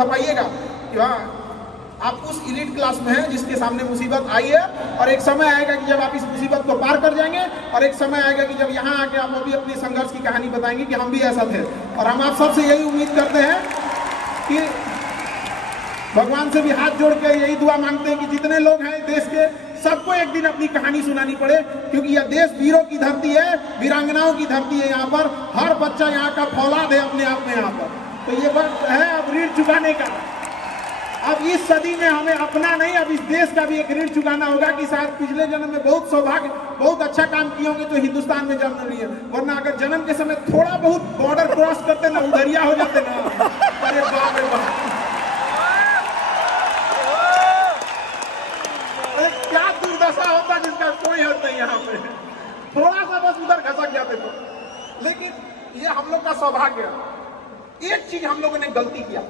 थपथपाइएगा कि हाँ आप उस इलीट क्लास में हैं जिसके सामने मुसीबत आई है, और एक समय आएगा कि जब आप इस मुसीबत को पार कर जाएंगे, और एक समय आएगा कि जब यहाँ आके आप अभी अपनी संघर्ष की कहानी बताएंगे कि हम भी ऐसा थे। और हम आप सबसे यही उम्मीद करते हैं कि भगवान से भी हाथ जोड़ के यही दुआ मांगते हैं कि जितने लोग हैं देश के, सबको एक दिन अपनी कहानी सुनानी पड़े, क्योंकि यह देश वीरों की धरती है, वीरांगनाओं की धरती है। यहाँ पर हर बच्चा यहाँ का फौलाद है अपने आप में यहाँ पर। तो ये वक्त है अब ऋण चुकाने का। अब इस सदी में हमें अपना नहीं, अब इस देश का भी एक ऋण चुकाना होगा कि शायद पिछले जन्म में बहुत सौभाग्य, बहुत अच्छा काम किए होंगे तो हिंदुस्तान में जन्म लिए, वरना अगर जन्म के समय थोड़ा बहुत बॉर्डर क्रॉस करते ना, उधरिया हो जाते ना, अरे बाप रे बाप, क्या दुर्दशा होता जिसका कोई हद नहीं। यहाँ पे थोड़ा सा बस उधर खसक जाते तो। लेकिन ये हम लोग का सौभाग्य है। एक चीज हम लोगों ने गलती किया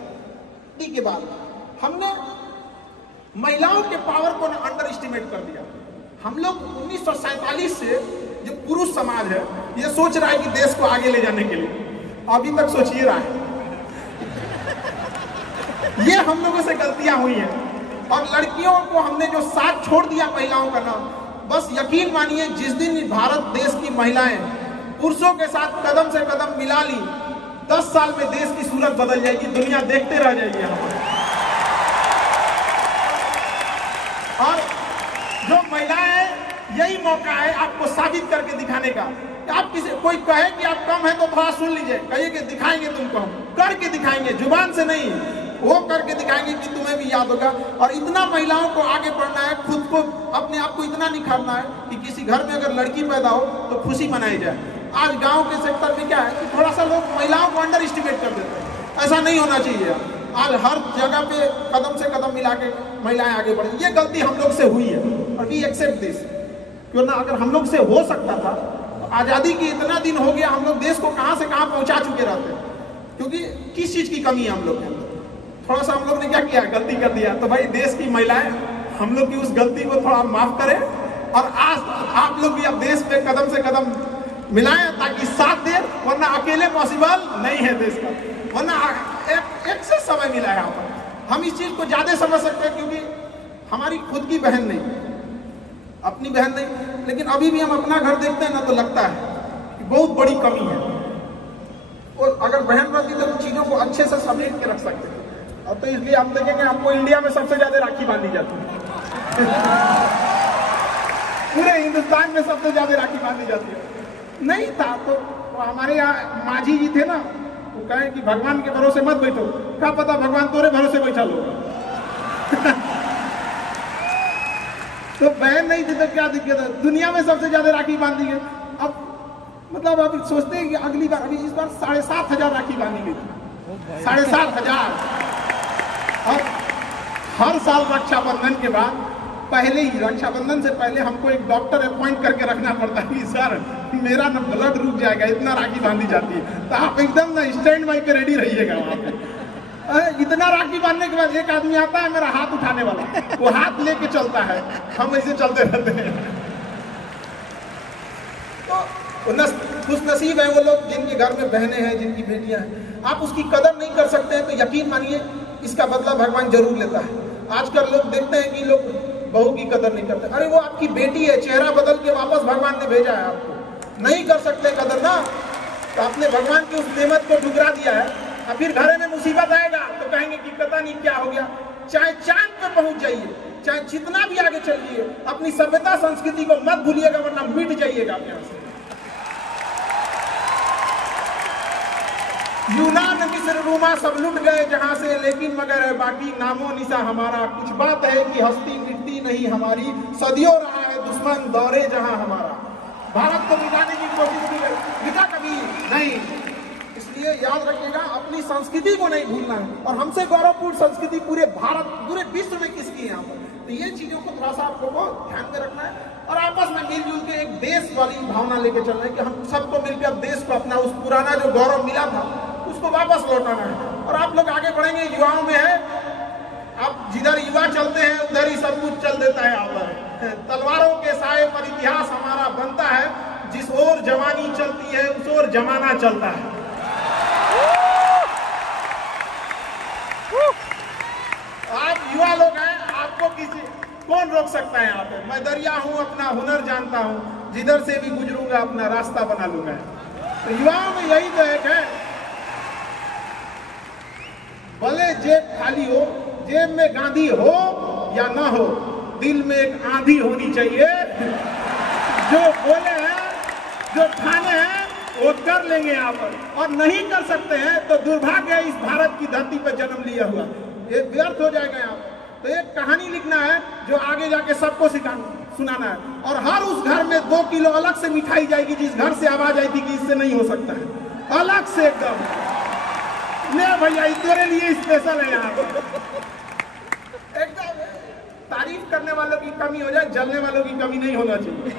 के बाद, हमने महिलाओं के पावर को अंडर एस्टिमेट कर दिया। हम लोग 1947 से जो पुरुष समाज है ये सोच रहा है कि देश को आगे ले जाने के लिए, अभी तक सोच ही रहा है। ये हम लोगों से गलतियां हुई हैं। और लड़कियों को हमने जो साथ छोड़ दिया महिलाओं का नाम, बस यकीन मानिए जिस दिन भारत देश की महिलाएं पुरुषों के साथ कदम से कदम मिला ली, 10 साल में देश की सूरत बदल जाएगी, दुनिया देखते रह जाएगी यहाँ। और जो महिलाएं, यही मौका है आपको साबित करके दिखाने का। आप किसी कोई कहे कि आप कम है तो थोड़ा सुन लीजिए, कहिए कि दिखाएंगे तुमको, हम करके दिखाएंगे, जुबान से नहीं, वो करके दिखाएंगे कि तुम्हें भी याद होगा। और इतना महिलाओं को आगे बढ़ना है, खुद को, अपने आप को इतना निखारना है कि किसी घर में अगर लड़की पैदा हो तो खुशी मनाई जाए। आज गांव के सेक्टर में क्या है कि थोड़ा सा लोग महिलाओं को अंडर एस्टिमेट कर देते हैं, ऐसा नहीं होना चाहिए। आज हर जगह पे कदम से कदम मिला के महिलाएं आगे बढ़ी। ये गलती हम लोग से हुई है और वी एक्सेप्ट दिस। क्यों ना, अगर हम लोग से हो सकता था तो आज़ादी की इतना दिन हो गया, हम लोग देश को कहाँ से कहाँ पहुँचा चुके रहते हैं। क्योंकि किस चीज़ की कमी है हम लोग के अंदर, थोड़ा सा हम लोग ने क्या किया, गलती कर दिया। तो भाई देश की महिलाएं हम लोग की उस गलती को थोड़ा माफ करें, और आज आप लोग भी अब देश पे कदम से कदम मिलाएं ताकि साथ दे, वरना अकेले पॉसिबल नहीं है देश का। वरना एक से समय मिला है यहाँ पर। हम इस चीज को ज्यादा समझ सकते हैं क्योंकि हमारी खुद की बहन नहीं, अपनी बहन नहीं, लेकिन अभी भी हम अपना घर देखते हैं ना तो लगता है कि बहुत बड़ी कमी है। और अगर बहन रहती तो चीजों को अच्छे से समेट के रख सकते थे। अब तो इसलिए आप देखेंगे आपको इंडिया में सबसे ज्यादा राखी बांधी जाती है। पूरे हिंदुस्तान में सबसे ज्यादा राखी बांधी जाती है। नहीं था तो हमारे यहाँ माझी जी थे ना, वो कहे कि भगवान के भरोसे मत बैठो, क्या पता भगवान तोरे भरोसे बैठा लो। तो बहन नहीं थी तो क्या दिक्कत है, दुनिया में सबसे ज्यादा राखी बांधी गई। अब मतलब अब सोचते हैं कि अगली बार, अभी इस बार 7,500 राखी बांधी गई, 7,500। और हर साल रक्षाबंधन के बाद, पहले ही रक्षाबंधन से पहले हमको एक डॉक्टर अपॉइंट करके रखना पड़ता है कि सर मेरा ना ब्लड रुक जाएगा, इतना राखी बांधी जाती है। तो आप एकदम ना स्टैंड बाई पे रेडी रहिएगा वहाँ पे। इतना राखी बांधने के बाद एक आदमी आता है मेरा हाथ उठाने वाला, वो हाथ लेके चलता है, हम ऐसे चलते रहते हैं। तो खुश नसीब है वो लोग जिनके घर में बहनें हैं, जिनकी बेटियां हैं। आप उसकी कदर नहीं कर सकते हैं तो यकीन मानिए इसका बदला भगवान जरूर लेता है। आजकल लोग देखते हैं कि लोग बहू की कदर नहीं करते। अरे वो आपकी बेटी है, चेहरा बदल के वापस भगवान ने भेजा है आपको, नहीं कर सकते कदर ना, तो आपने भगवान की उस नेमत को ठुकरा दिया है। और फिर घर में मुसीबत आएगा तो कहेंगे कि पता नहीं क्या हो गया। चाहे चांद पे पहुंच जाइए, चाहे जितना भी आगे चलिए, अपनी सभ्यता संस्कृति को मत भूलिएगा, वरना मिट जाइएगा आप यहाँ से। यूनान, मिस्र, रोमा सब लुट गए जहां से, लेकिन मगर बाकी नामो निशा हमारा। कुछ बात है कि हस्ती मिटती नहीं हमारी, सदियों रहा है दुश्मन दौरे जहां हमारा। भारत को मिटाने की कोशिश की गई, मिटा कभी नहीं। इसलिए याद रखिएगा, अपनी संस्कृति को नहीं भूलना है। और हमसे गौरवपूर्ण संस्कृति पूरे भारत, पूरे विश्व में किसकी है यहाँ पर। तो ये चीजों को थोड़ा सा आपको ध्यान में रखना है और आपस में मिलजुल के एक देश वाली भावना लेके चलना है कि हम सबको मिलकर देश को अपना उस पुराना जो गौरव मिला था उसको वापस लौटाना है। और आप लोग आगे बढ़ेंगे, युवाओं में है, आप जिधर युवा चलते हैं उधर ही सब कुछ चल देता है। आप तलवारों के साए पर इतिहास हमारा बनता है, जिस ओर जवानी चलती है उस ओर जमाना चलता है। कौन रोक सकता है यहाँ पे? मैं दरिया हूँ, अपना हुनर जानता हूँ, जिधर से भी गुजरूंगा अपना रास्ता बना लूंगा। तो युवाओं में यही तो एक है, भले जेब खाली हो, जेब में गांधी हो या ना हो, दिल में एक आंधी होनी चाहिए। जो बोले हैं, जो ठाने हैं, वो कर लेंगे यहाँ पर, और नहीं कर सकते हैं तो दुर्भाग्य है इस भारत की धरती पर जन्म लिया हुआ, ये व्यर्थ हो जाएगा यहाँ पर। तो एक कहानी लिखना है जो आगे जाके सबको सुनाना है, और हर उस घर में 2 किलो अलग से मिठाई जाएगी जिस घर से आवाज आई थी कि इससे नहीं हो सकता है, अलग से एकदम। ले भैया, तेरे लिए स्पेशल है यहाँ पर। एकदम तारीफ करने वालों की कमी हो जाए, जलने वालों की कमी नहीं होना चाहिए।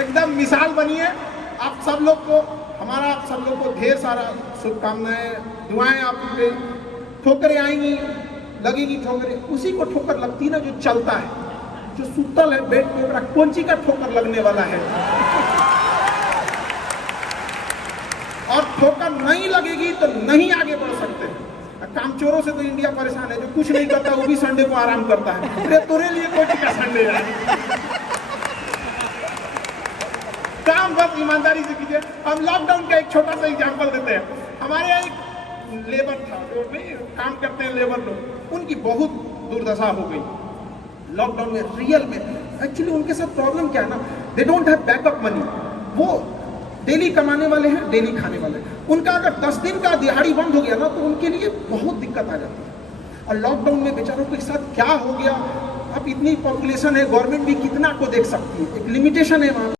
एकदम मिसाल बनिए। आप सब लोग को, हमारा आप सब लोग को ढेर सारा शुभकामनाएं, दुआएं। आप पे ठोकरें आएंगी, लगेगी ठोकरें, उसी को ठोकर लगती है ना जो चलता है, जो सुतल है बेड पे, कौन सी का ठोकर लगने वाला है। और ठोकर नहीं लगेगी तो नहीं आगे बढ़ सकते। कामचोरों से तो इंडिया परेशान है, जो कुछ नहीं करता वो भी संडे को आराम करता है। अरे तेरे लिए कोई टिका संडे है, काम बस ईमानदारी से कीजिए। हम लॉकडाउन का एक छोटा सा एग्जांपल देते हैं। हमारे यहाँ एक लेबर था, जो भी काम करते हैं लेबर लोग, उनकी बहुत दुर्दशा हो गई लॉकडाउन में। रियल में एक्चुअली उनके साथ प्रॉब्लम क्या है ना, they don't have backup money. वो डेली कमाने वाले हैं, डेली खाने वाले हैं। उनका अगर 10 दिन का दिहाड़ी बंद हो गया ना तो उनके लिए बहुत दिक्कत आ जाती है। और लॉकडाउन में बेचारों के साथ क्या हो गया, अब इतनी पॉपुलेशन है, गवर्नमेंट भी कितना को देख सकती है, एक लिमिटेशन है वहाँ।